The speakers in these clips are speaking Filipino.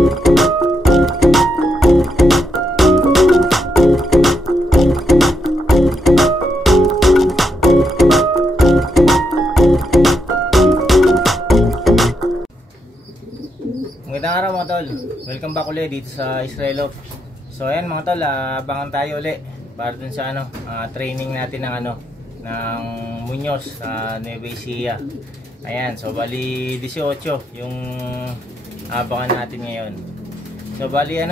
Magandang araw mga tol, welcome back ulit dito sa Israel Off. So ayan mga tol, abangan tayo ulit para dun sa training natin ng Muñoz sa Nueva Ecija. Ayan, so bali 18 yung abangan natin ngayon. So bali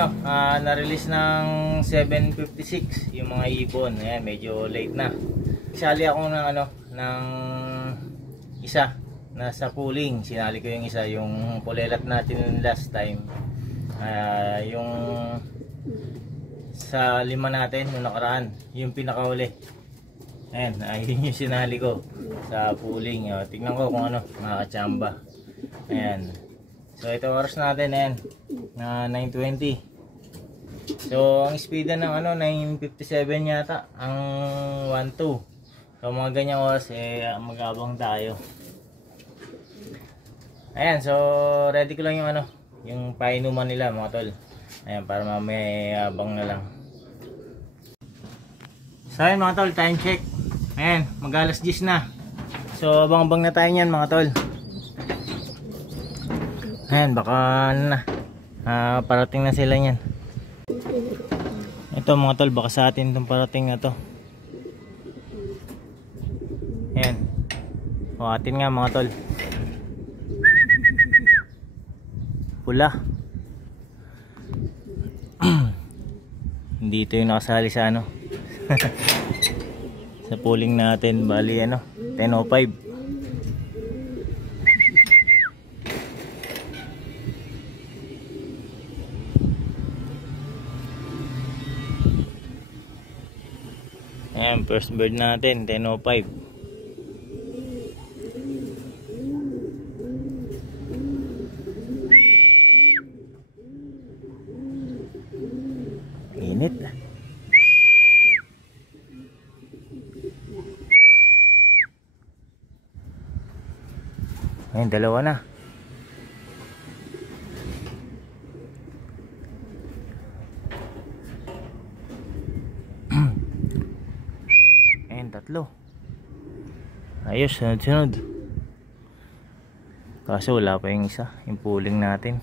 na-release ng 7:56 yung mga ibon. Ayan, medyo late na. Sali ako ng isa nasa pooling. Sinali ko yung isa, yung kulelat natin last time, yung sa 5 natin yung nakaraan, yung pinakauli. Ayan, yun yung sinali ko sa pooling. Tignan ko kung makakachamba. Ayan, so ito oras natin, ayan, na 9:20. So ang speed ng 9:57 yata ang 1-2. So mga ganyang oras mag-abang tayo. Ayan, so ready ko lang yung painuman nila mga tol. Ayan, para mamaya abang na lang. So ayan mga tol, time check. Ayan, mag-alas 10 na. So abang-abang na tayo niyan mga tol. Ayan, baka parating na sila niyan. Ito mga tol, baka sa atin itong parating na to. Ayan, o atin nga mga tol. Pula. Hindi ito yung nakasali sa sa pooling natin. Bali 10:05. Ayan, first bird natin 10:05. Init. Ayun, dalawa na. Ayun, tatlo. Ayos, sunod-sunod. Kaso wala pa yung isa, yung pooling natin.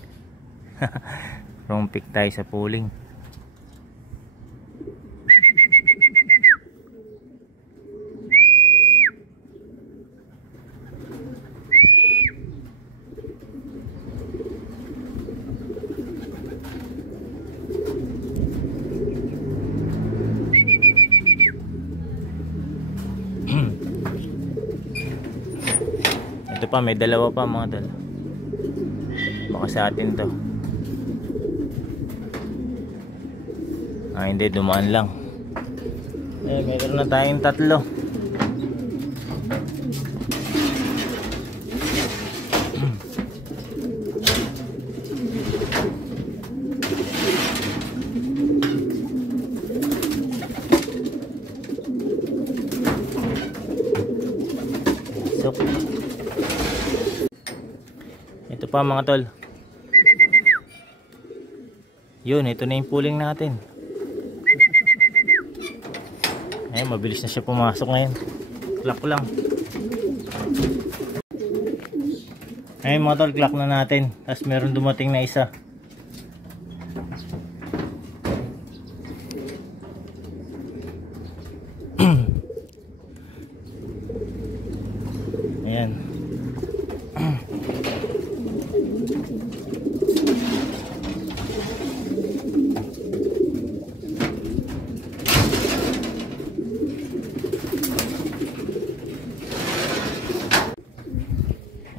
Wrong pick tayo sa pooling. Ito pa, may dalawa pa mga tol. Baka sa atin to. Hindi, dumaan lang. Meron na tayong tatlo. Ito pa mga tol. Yun, ito na yung pooling natin. Ayun, mabilis na siya pumasok ngayon. Clock ko lang. Ayun mga tol, clock na natin. Tapos meron dumating na isa. Ayan.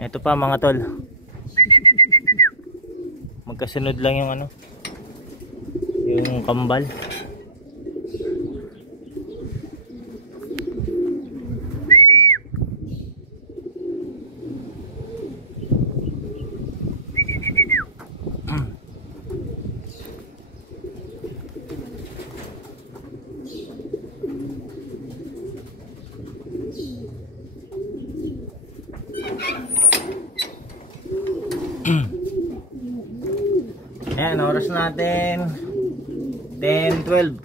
Ito pa mga tol. Magkasunod lang yung kambal. Ayan, oras natin 10:12.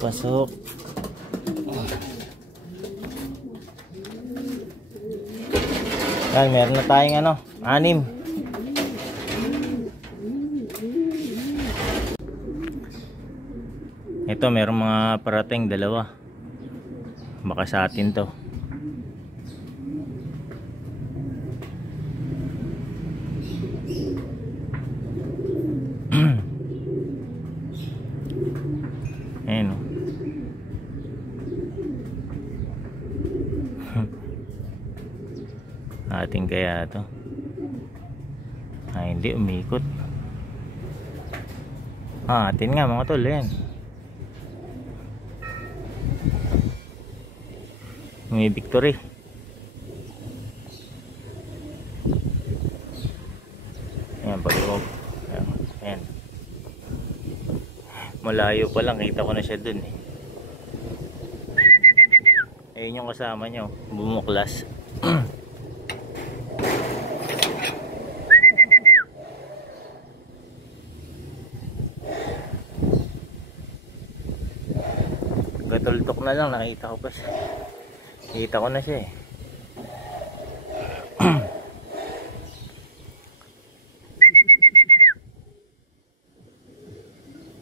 Pasok. Yan, meron na tayong ano, 6. Ito, meron mga parating 2. Baka sa atin to. Ayan o. Ating kaya to. Ay, hindi umikot. Atin nga mga tol. Ayan. May victory. Ayan, pag-loob. Ayan. Malayo pa lang, kita ko na siya dun eh. Ayun yung kasama nyo, bumuklas. Gatultok na lang, nakita ko pa siya. Kita ko na siya eh.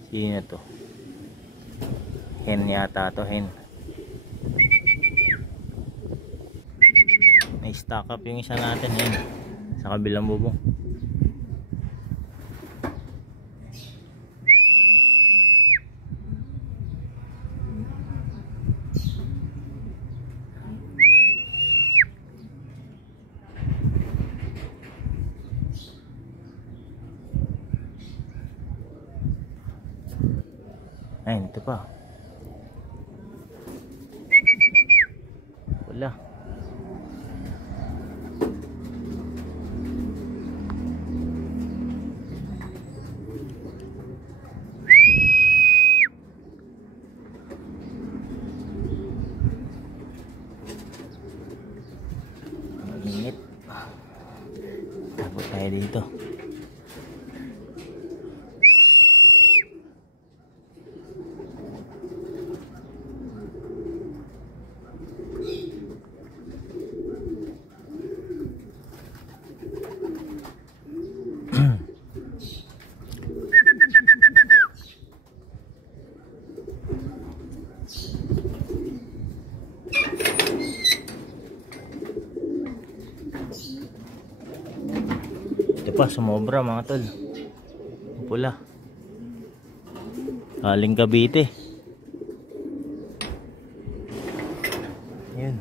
Sino to? Hen yata to, hen. May stock up yung isa natin hen. Sa kabilang bubong. Ayun, ito pa. Wala. Ang init. Tapos tayo dito. Ito pa, sumobra mga tol. Pula. Aling Cavite. Yun.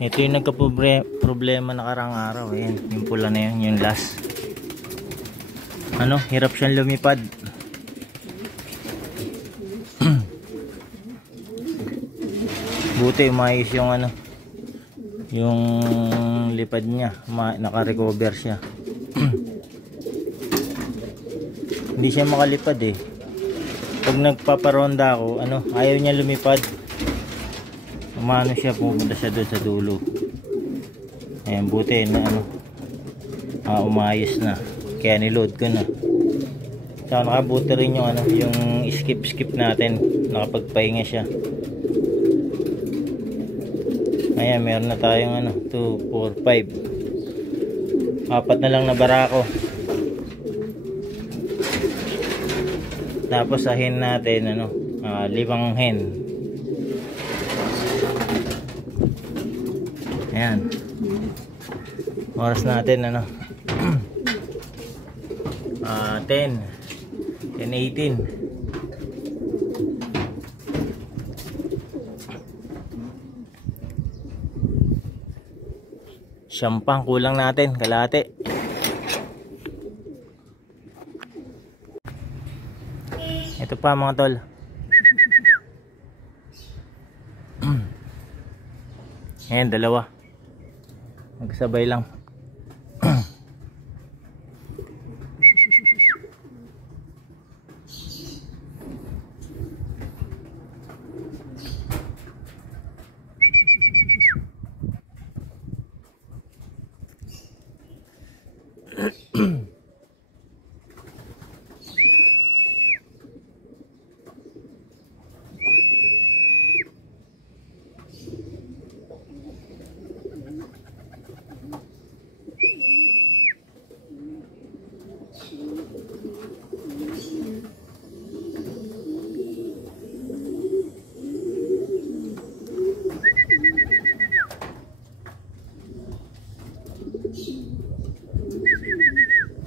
Ito yung nagka-problema nakarang araw. Ayan, yung pula na yun, yung last. Ano, hirap siyang lumipad. Buti umayos yung ano, yung lipad niya, naka-recover siya. Hindi siya makalipad eh. Pag nagpaparonda ako, ano, ayaw niya lumipad. Umano siya, pupunta siya doon sa dulo. Ayan, buti na ano, umayos na. Kaya niload ko na. So nakabuti rin yung ano, yung skip natin. Nakapagpahinga siya. Ayan, meron na tayong ano, 2, 4, 5. 4 na lang na barako. Tapos sa hen natin ano, 5 hen. Ayan. Oras natin ano, 10:18. Syampang kulang natin, kalahati. Ito pa mga tol. Ayan, dalawa. Magsabay lang.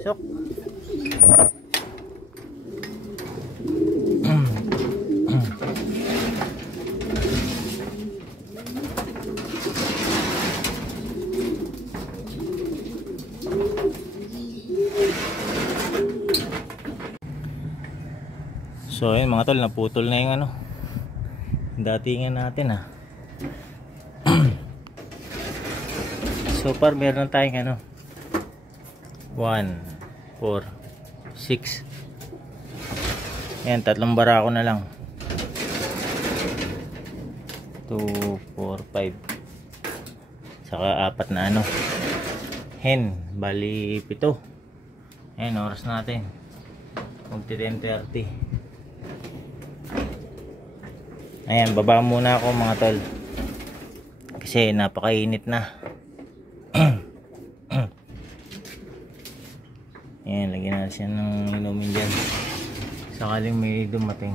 Sok. So ayun mga tol, naputol na yung ano, datingan natin So far meron tayong ano, 1, 4, 6. Ayan, tatlong barako na lang. 2, 4, 5. Saka apat na ano, hen, bali 7. Ayan, oras natin magti 10:30. Ayan, baba muna ako mga tol kasi napakainit na. Ayan, lagyan natin siya ng inumin dyan sakaling may dumating.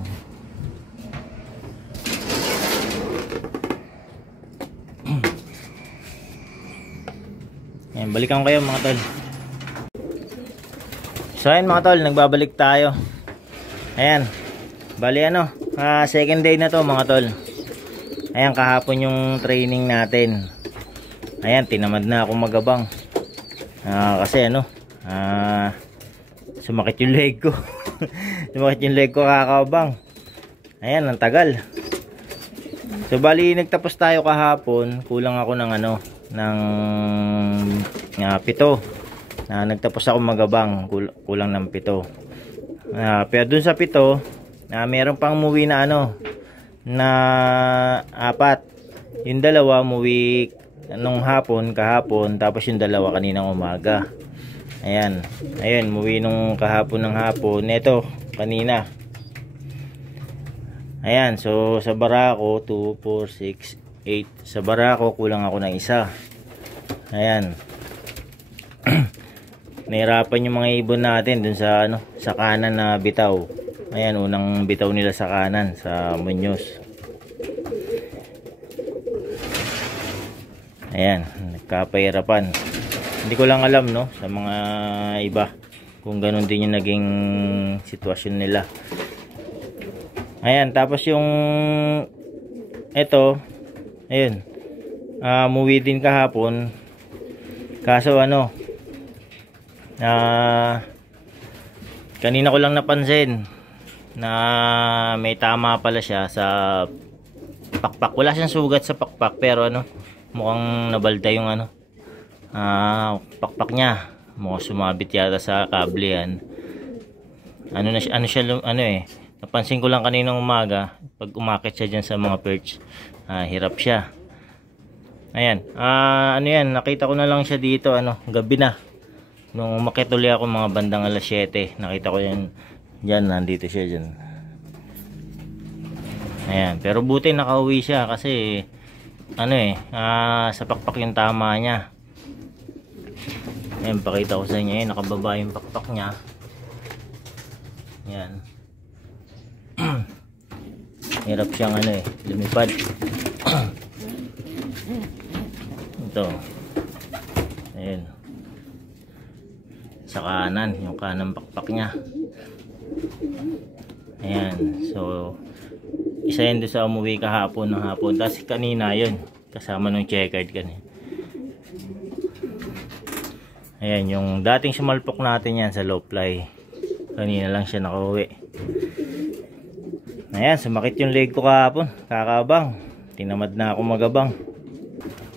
Ayan, balikan kayo mga tol. So ayan mga tol, nagbabalik tayo. Ayan, bali ano, second day na to mga tol. Ayan, kahapon yung training natin. Ayan, tinamad na ako magabang kasi ano, sumakit yung leg ko. Sumakit yung leg ko kakabang. Ayan, ang tagal. So bali nagtapos tayo kahapon. Kulang ako ng ano, ng 7. Nagtapos ako magabang, kulang ng 7. Pero dun sa 7, meron pang umuwi na ano, na 4. Yung dalawa umuwi nung hapon, kahapon, tapos yung dalawa kaninang umaga. Ayan, ayun, umuwi nung kahapon ng hapon. Ito, kanina. Ayan, so sa barako 2, 4, 6, 8. Sa barako kulang ako ng isa. Ayan. Nahirapan yung mga ibon natin dun sa ano, sa kanan na bitaw. Ayan, unang bitaw nila sa kanan sa Muñoz. Ayan, nagkapahirapan. Hindi ko lang alam no sa mga iba kung ganun din yung naging sitwasyon nila. Ayan, tapos yung eto, ayun, umuwi din kahapon. Kaso ano, kanina ko lang napansin na may tama pala siya sa pakpak. Wala siyang sugat sa pakpak pero ano, mukhang nabalda yung ano, pakpak niya. Mukhang sumabit yata sa kable yan. Ano na siya, napansin ko lang kaninang umaga pag umakit siya dyan sa mga perch, hirap siya. Ayan, ano yan, nakita ko na lang siya dito ano, gabi na. Nung umakit ulit ako mga bandang alas 7, nakita ko yan dyan, nandito siya dyan. Ayan, pero buti nakauwi siya kasi ano sa pakpak yung tama niya. Ayan, pakita ko sa inyo, nakababa yung pakpak niya. Ayan. Hirap siyang ano lumipad. Ito. Ayan. Sa kanan, yung kanang pakpak niya. Ayan. So, isa yun doon sa umuwi kahapon ng hapon. Tapos kanina yun, kasama ng checkered kanina. Ayan, yung dating sumalpok natin yan sa low fly. Kanina lang siya nakauwi. Ayan, sumakit yung leg ko kahapon. Kakabang. Tinamad na ako magabang.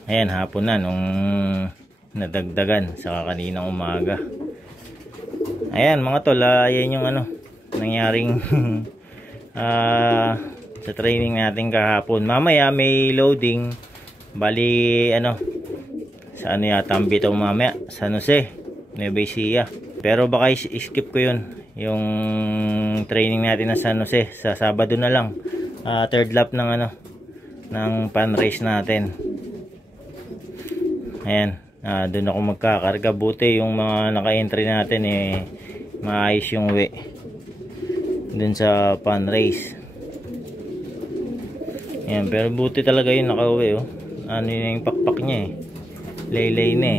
Ayan, hapon na nung nadagdagan sa kaninang umaga. Ayan mga tol, ayan yung ano nangyaring sa training natin kahapon. Mamaya may loading. Bali ano, sa ano yata ang bitaw mamaya, San Jose, Nueva Ecija. Pero baka skip ko yun, yung training natin na San Jose. Sa Sabado na lang, third lap ng ano, ng pan race natin. Ayan, doon ako magkakarga. Buti yung mga naka-entry natin maayos yung way doon sa pan race. Ayan, pero buti talaga yung naka-uwi ano yun yung pakpak niya laylay na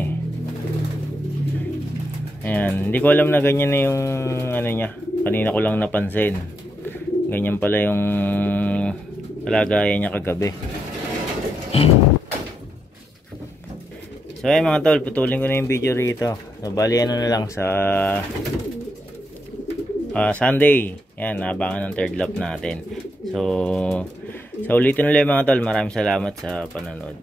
Ayan, hindi ko alam na ganyan na yung ano niya. Kanina ko lang napansin. Ganyan pala yung kalagayan niya kagabi. So ayun mga tol, putulin ko na yung video rito. So bali ano na lang sa Sunday. Yan, abangan ng third lap natin. So sa ulitin ulit mga tol, maraming salamat sa panonood.